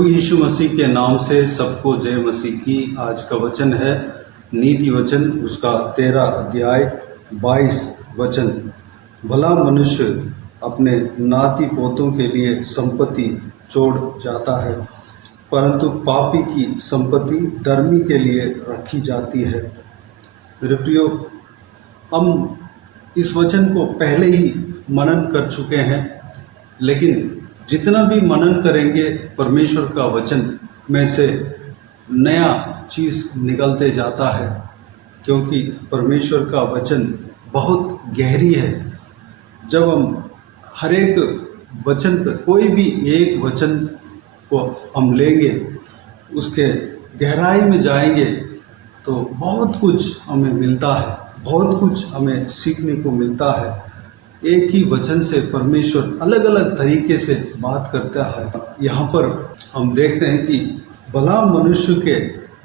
प्रभु यीशु मसीह के नाम से सबको जय मसीह की। आज का वचन है नीति वचन, उसका 13 अध्याय 22 वचन। भला मनुष्य अपने नाती पोतों के लिए संपत्ति छोड़ जाता है, परंतु पापी की संपत्ति धर्मी के लिए रखी जाती है। मेरे प्रियो, हम इस वचन को पहले ही मनन कर चुके हैं, लेकिन जितना भी मनन करेंगे परमेश्वर का वचन में से नया चीज़ निकलते जाता है, क्योंकि परमेश्वर का वचन बहुत गहरी है। जब हम हर एक वचन पर कोई भी एक वचन को हम लेंगे, उसके गहराई में जाएंगे तो बहुत कुछ हमें मिलता है, बहुत कुछ हमें सीखने को मिलता है। एक ही वचन से परमेश्वर अलग अलग तरीके से बात करता है। यहाँ पर हम देखते हैं कि भला मनुष्य के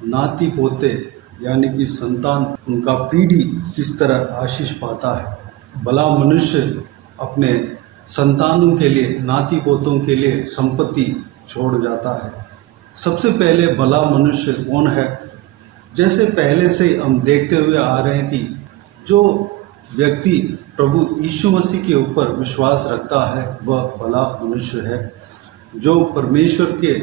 नाती पोते यानी कि संतान, उनका पीढ़ी किस तरह आशीष पाता है। भला मनुष्य अपने संतानों के लिए, नाती पोतों के लिए संपत्ति छोड़ जाता है। सबसे पहले भला मनुष्य कौन है? जैसे पहले से हम देखते हुए आ रहे हैं कि जो व्यक्ति प्रभु यीशु मसीह के ऊपर विश्वास रखता है वह भला मनुष्य है। जो परमेश्वर के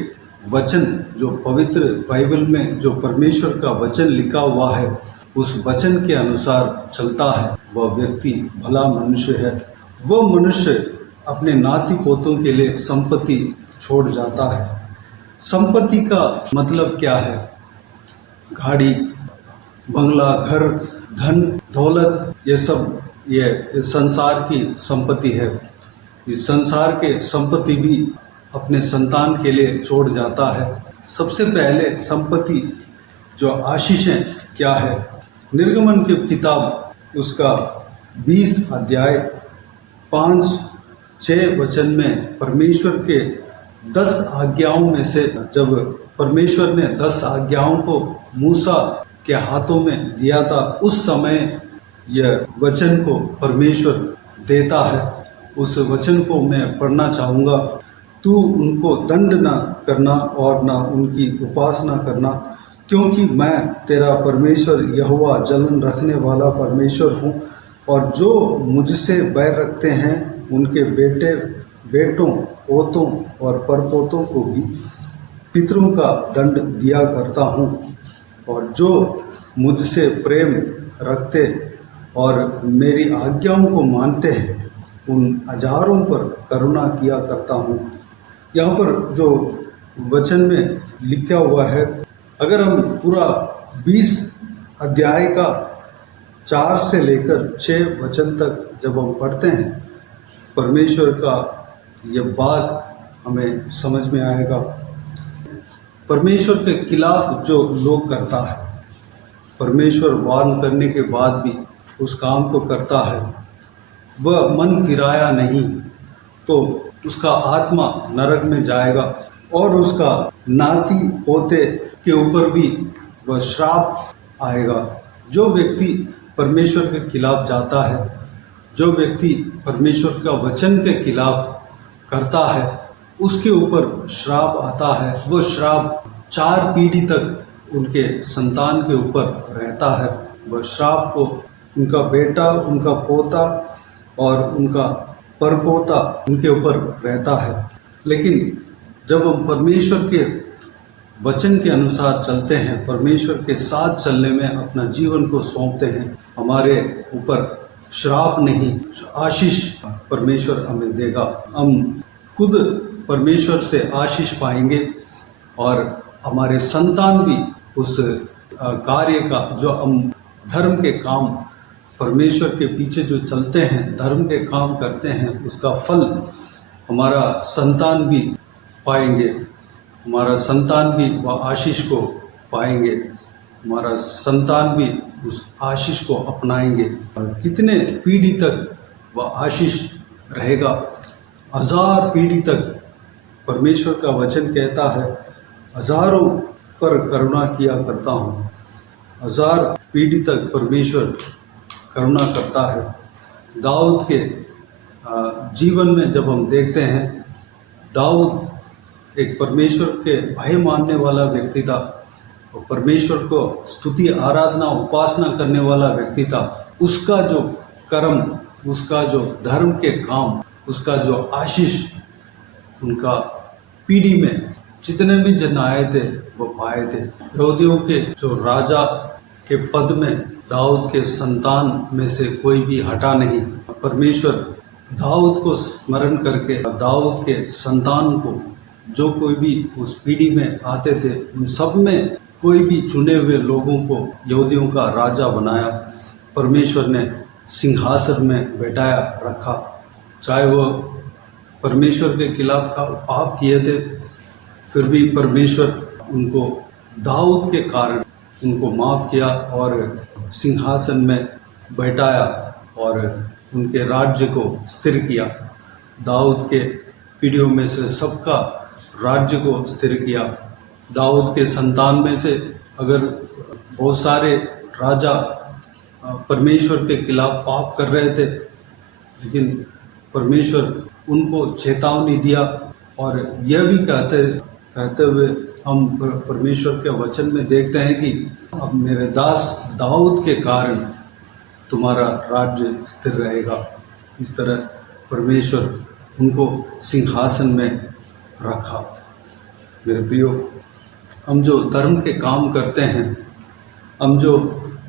वचन, जो पवित्र बाइबल में जो परमेश्वर का वचन लिखा हुआ है, उस वचन के अनुसार चलता है, वह व्यक्ति भला मनुष्य है। वह मनुष्य अपने नाती पोतों के लिए संपत्ति छोड़ जाता है। संपत्ति का मतलब क्या है? गाड़ी, बंगला, घर, धन दौलत, ये सब ये संसार की संपत्ति है। इस संसार के संपत्ति भी अपने संतान के लिए छोड़ जाता है। सबसे पहले संपत्ति जो आशीषें क्या है? निर्गमन की किताब उसका 20 अध्याय 5-6 वचन में परमेश्वर के 10 आज्ञाओं में से, जब परमेश्वर ने 10 आज्ञाओं को मूसा के हाथों में दिया था, उस समय यह वचन को परमेश्वर देता है। उस वचन को मैं पढ़ना चाहूँगा। तू उनको दंड न करना और न उनकी उपासना करना, क्योंकि मैं तेरा परमेश्वर यहोवा जलन रखने वाला परमेश्वर हूँ। और जो मुझसे बैर रखते हैं उनके बेटों, पोतों और परपोतों को भी पितरों का दंड दिया करता हूँ। और जो मुझसे प्रेम रखते और मेरी आज्ञाओं को मानते हैं, उन हजारों पर करुणा किया करता हूँ। यहाँ पर जो वचन में लिखा हुआ है, अगर हम पूरा 20 अध्याय का 4 से लेकर 6 वचन तक जब हम पढ़ते हैं, परमेश्वर का यह बात हमें समझ में आएगा। परमेश्वर के खिलाफ जो लोग करता है, परमेश्वर वार्न करने के बाद भी उस काम को करता है, वह मन फिराया नहीं तो उसका आत्मा नरक में जाएगा और उसका नाती पोते के ऊपर भी वह श्राप आएगा। जो व्यक्ति परमेश्वर के खिलाफ जाता है, जो व्यक्ति परमेश्वर का वचन के खिलाफ करता है, उसके ऊपर श्राप आता है। वो श्राप 4 पीढ़ी तक उनके संतान के ऊपर रहता है। वह श्राप को उनका बेटा, उनका पोता और उनका परपोता उनके ऊपर रहता है। लेकिन जब हम परमेश्वर के वचन के अनुसार चलते हैं, परमेश्वर के साथ चलने में अपना जीवन को सौंपते हैं, हमारे ऊपर श्राप नहीं, आशीष परमेश्वर हमें देगा। हम खुद परमेश्वर से आशीष पाएंगे और हमारे संतान भी उस कार्य का, जो हम धर्म के काम, परमेश्वर के पीछे जो चलते हैं, धर्म के काम करते हैं, उसका फल हमारा संतान भी पाएंगे। हमारा संतान भी वह आशीष को पाएंगे, हमारा संतान भी उस आशीष को अपनाएंगे। और कितने पीढ़ी तक वह आशीष रहेगा? 1000 पीढ़ी तक। परमेश्वर का वचन कहता है, हजारों पर करुणा किया करता हूँ। 1000 पीढ़ी तक परमेश्वर करुणा करता है। दाऊद के जीवन में जब हम देखते हैं, दाऊद एक परमेश्वर के भय मानने वाला व्यक्ति था और परमेश्वर को स्तुति आराधना उपासना करने वाला व्यक्ति था। उसका जो कर्म, उसका जो धर्म के काम, उसका जो आशीष उनका पीढ़ी में जितने भी जन आए थे वो पाए थे। यहूदियों के जो राजा के पद में दाऊद के संतान में से कोई भी हटा नहीं। परमेश्वर दाऊद को स्मरण करके दाऊद के संतान को जो कोई भी उस पीढ़ी में आते थे उन सब में कोई भी चुने हुए लोगों को यहूदियों का राजा बनाया। परमेश्वर ने सिंहासन में बैठाया रखा। चाहे वो परमेश्वर के खिलाफ पाप किए थे, फिर भी परमेश्वर उनको दाऊद के कारण उनको माफ़ किया और सिंहासन में बैठाया और उनके राज्य को स्थिर किया। दाऊद के पीढ़ियों में से सबका राज्य को स्थिर किया। दाऊद के संतान में से अगर बहुत सारे राजा परमेश्वर के खिलाफ पाप कर रहे थे, लेकिन परमेश्वर उनको चेतावनी दिया और यह भी कहते हुए हम परमेश्वर के वचन में देखते हैं कि अब मेरे दास दाऊद के कारण तुम्हारा राज्य स्थिर रहेगा। इस तरह परमेश्वर उनको सिंहासन में रखा। मेरे प्रियो, हम जो धर्म के काम करते हैं, हम जो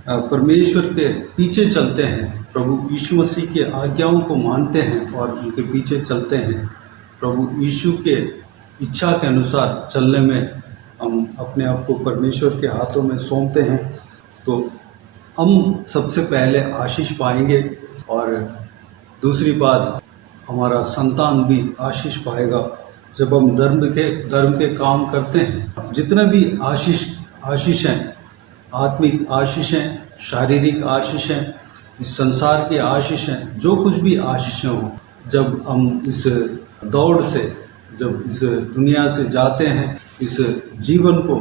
परमेश्वर के पीछे चलते हैं, प्रभु यीशु मसीह के आज्ञाओं को मानते हैं और उनके पीछे चलते हैं, प्रभु यीशु के इच्छा के अनुसार चलने में हम अपने आप को परमेश्वर के हाथों में सौंपते हैं, तो हम सबसे पहले आशीष पाएंगे और दूसरी बात हमारा संतान भी आशीष पाएगा। जब हम धर्म के काम करते हैं, जितने भी आशीष हैं, आत्मिक आशीष हैं, शारीरिक आशीष हैं, इस संसार की आशीष हैं, जो कुछ भी आशीषें हों, जब हम इस दौड़ से, जब इस दुनिया से जाते हैं, इस जीवन को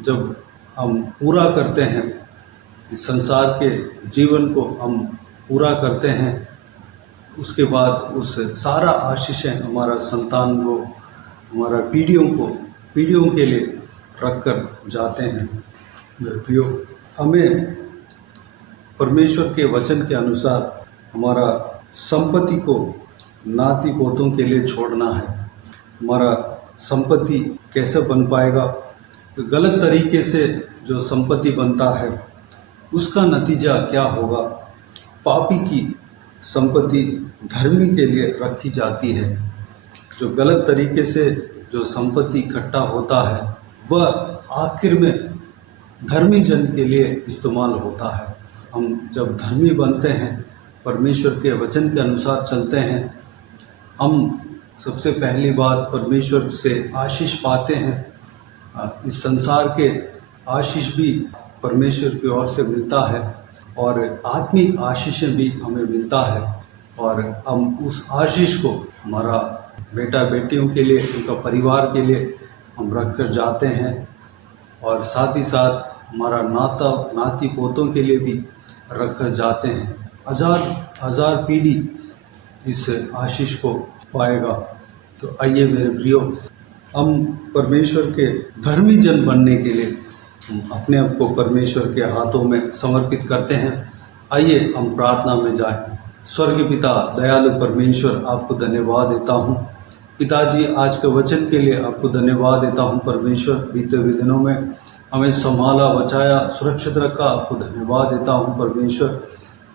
जब हम पूरा करते हैं, इस संसार के जीवन को हम पूरा करते हैं, उसके बाद उस सारा आशीषें हमारा संतान को, हमारा पीढ़ियों के लिए रख कर जाते हैं। मेरे प्रियो, हमें परमेश्वर के वचन के अनुसार हमारा संपत्ति को नाती पोतों के लिए छोड़ना है। हमारा संपत्ति कैसे बन पाएगा? तो गलत तरीके से जो संपत्ति बनता है उसका नतीजा क्या होगा? पापी की संपत्ति धर्मी के लिए रखी जाती है। जो गलत तरीके से जो संपत्ति इकट्ठा होता है वह आखिर में धर्मी जन के लिए इस्तेमाल होता है। हम जब धर्मी बनते हैं, परमेश्वर के वचन के अनुसार चलते हैं, हम सबसे पहली बात परमेश्वर से आशीष पाते हैं। इस संसार के आशीष भी परमेश्वर की ओर से मिलता है और आत्मिक आशीषें भी हमें मिलता है और हम उस आशीष को हमारा बेटा बेटियों के लिए, उनका परिवार के लिए हम रख कर जाते हैं और साथ ही साथ हमारा नाती पोतों के लिए भी रख कर जाते हैं। हजार पीढ़ी इस आशीष को पाएगा। तो आइए मेरे प्रियो, हम परमेश्वर के धर्मी जन बनने के लिए हम अपने आप को परमेश्वर के हाथों में समर्पित करते हैं। आइए हम प्रार्थना में जाएं। स्वर्गीय पिता, दयालु परमेश्वर, आपको धन्यवाद देता हूँ। पिताजी, आज के वचन के लिए आपको धन्यवाद देता हूँ। परमेश्वर, बीते हुए दिनों में हमें संभाला, बचाया, सुरक्षित रखा, आपको धन्यवाद देता हूँ। परमेश्वर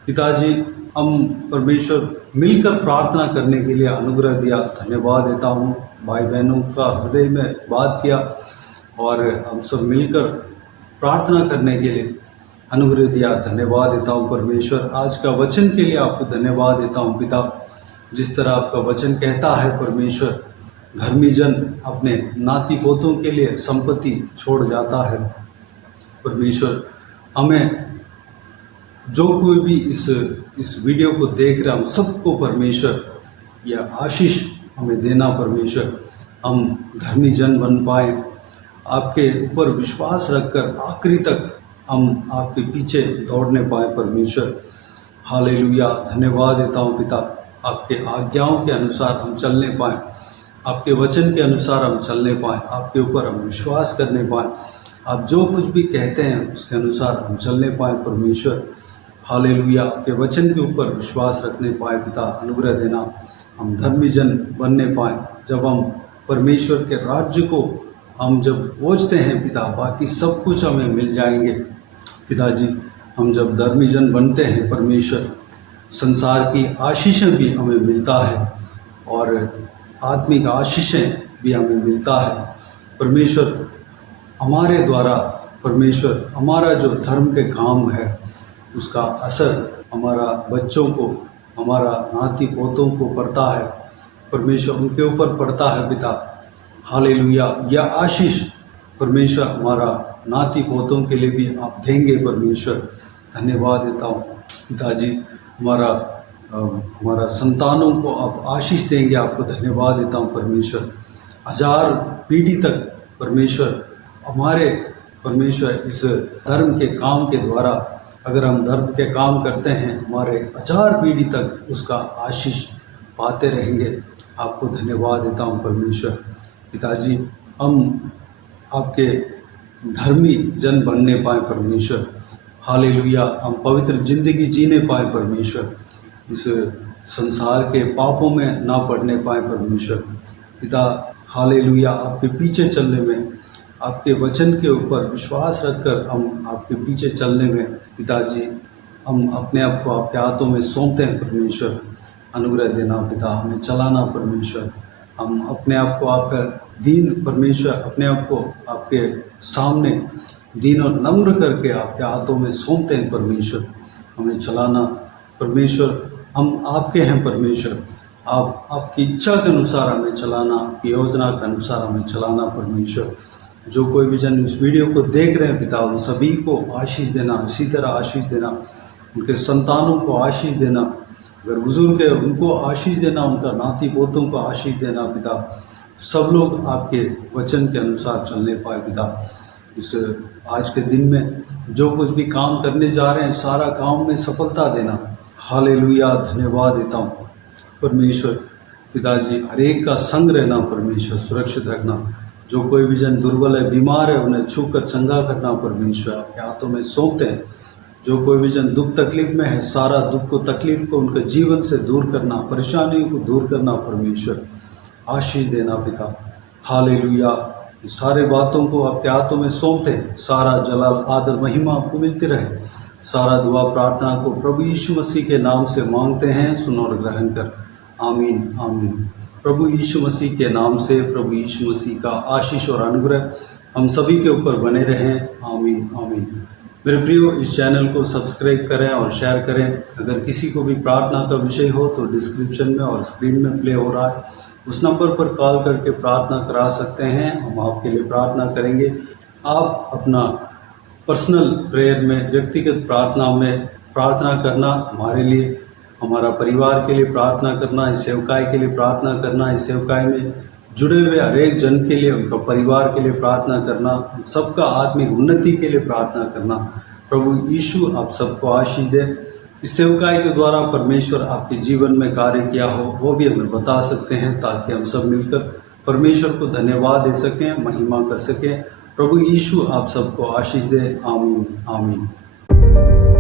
पिताजी, हम परमेश्वर मिलकर प्रार्थना करने के लिए अनुग्रह दिया, धन्यवाद देता हूँ। भाई बहनों का हृदय में बात किया और हम सब मिलकर प्रार्थना करने के लिए अनुग्रह दिया, धन्यवाद देता हूँ। परमेश्वर, आज का वचन के लिए आपको धन्यवाद देता हूँ। पिता, जिस तरह आपका वचन कहता है परमेश्वर, धर्मी जन अपने नाती पोतों के लिए संपत्ति छोड़ जाता है। परमेश्वर, हमें जो कोई भी इस वीडियो को देख रहा, हम सबको परमेश्वर यह आशीष हमें देना। परमेश्वर, हम धर्मी जन बन पाए, आपके ऊपर विश्वास रखकर आखिरी तक हम आपके पीछे दौड़ने पाए। परमेश्वर, हालेलुया, धन्यवाद देता हूँ पिता, आपके आज्ञाओं के अनुसार हम चलने पाएँ। आपके वचन के अनुसार हम चलने पाएँ, आपके ऊपर हम विश्वास करने पाएँ, आप जो कुछ भी कहते हैं उसके अनुसार हम चलने पाएँ परमेश्वर। हालेलुया, आपके वचन के ऊपर विश्वास रखने पाए पिता, अनुग्रह देना, हम धर्मी जन बनने पाएँ। जब हम परमेश्वर के राज्य को हम जब खोजते हैं पिता, बाकी सब कुछ हमें मिल जाएंगे पिताजी। हम जब धर्मी जन बनते हैं परमेश्वर, संसार की आशीषें भी हमें मिलता है और आत्मिक आशीषें भी हमें मिलता है परमेश्वर। हमारे द्वारा परमेश्वर हमारा जो धर्म के काम है उसका असर हमारा बच्चों को, हमारा नाती पोतों को पड़ता है परमेश्वर, उनके ऊपर पड़ता है पिता। हालेलुया, यह आशीष परमेश्वर हमारा नाती पोतों के लिए भी आप देंगे परमेश्वर। धन्यवाद देता हूँ पिताजी, हमारा संतानों को आप आशीष देंगे, आपको धन्यवाद देता हूँ परमेश्वर। 1000 पीढ़ी तक परमेश्वर हमारे परमेश्वर इस धर्म के काम के द्वारा, अगर हम धर्म के काम करते हैं, हमारे 1000 पीढ़ी तक उसका आशीष पाते रहेंगे। आपको धन्यवाद देता हूँ परमेश्वर। पिताजी, हम आपके धर्मी जन बनने पाए परमेश्वर। हालेलुया, हम पवित्र जिंदगी जीने पाए परमेश्वर, इस संसार के पापों में ना पड़ने पाए परमेश्वर पिता। हालेलुया, आपके पीछे चलने में, आपके वचन के ऊपर विश्वास रखकर हम आपके पीछे चलने में पिताजी, हम अपने आप को आपके हाथों में सौंपते हैं परमेश्वर। अनुग्रह देना पिता, हमें चलाना परमेश्वर। हम अपने आप को आपका दीन परमेश्वर, अपने आप को आपके सामने दीन और नम्र करके आपके हाथों में सौंपते हैं परमेश्वर। हमें चलाना परमेश्वर, हम आपके हैं परमेश्वर। आप आपकी इच्छा के अनुसार हमें चलाना, आपकी योजना के अनुसार हमें चलाना परमेश्वर। जो कोई भी जन इस वीडियो को देख रहे हैं पिता, उन सभी को आशीष देना, इसी तरह आशीष देना, उनके संतानों को आशीष देना, अगर बुजुर्ग है उनको आशीष देना, उनका नाती पोतों को आशीष देना पिता। सब लोग आपके वचन के अनुसार चलने पाए पिता। इस आज के दिन में जो कुछ भी काम करने जा रहे हैं, सारा काम में सफलता देना। हालेलुया, धन्यवाद देता हूँ परमेश्वर पिताजी। हर एक का संग रहना परमेश्वर, सुरक्षित रखना। जो कोई भी जन दुर्बल है, बीमार है, उन्हें छू कर चंगा करना परमेश्वर, आपके हाथों में सौंपते हैं। जो कोई भी जन दुख तकलीफ में है, सारा दुख को तकलीफ को उनके जीवन से दूर करना, परेशानियों को दूर करना परमेश्वर, आशीष देना पिता। हालेलुया, सारे बातों को आपके हाथों में सौंपते हैं। सारा जलाल आदर महिमा आपको मिलती रहे। सारा दुआ प्रार्थना को प्रभु यीशु मसीह के नाम से मांगते हैं, सुन और ग्रहण कर। आमीन आमीन। प्रभु यीशु मसीह के नाम से प्रभु यीशु मसीह का आशीष और अनुग्रह हम सभी के ऊपर बने रहें। आमीन आमीन। मेरे प्रियो, इस चैनल को सब्सक्राइब करें और शेयर करें। अगर किसी को भी प्रार्थना का विषय हो तो डिस्क्रिप्शन में और स्क्रीन में प्ले हो रहा है, उस नंबर पर कॉल करके प्रार्थना करा सकते हैं। हम आपके लिए प्रार्थना करेंगे। आप अपना पर्सनल प्रेयर में, व्यक्तिगत प्रार्थना में प्रार्थना करना, हमारे लिए, हमारा परिवार के लिए प्रार्थना करना, इस सेवकाई के लिए प्रार्थना करना, इस सेवकाई में जुड़े हुए हर एक जन के लिए, उनका परिवार के लिए प्रार्थना करना, सबका आत्मिक उन्नति के लिए प्रार्थना करना। प्रभु यीशु आप सबको आशीष दे। इस सेवकाई के द्वारा परमेश्वर आपके जीवन में कार्य किया हो वो भी हमें बता सकते हैं, ताकि हम सब मिलकर परमेश्वर को धन्यवाद दे सकें, महिमा कर सकें। प्रभु यीशु आप सबको आशीष दे। आमीन आमीन।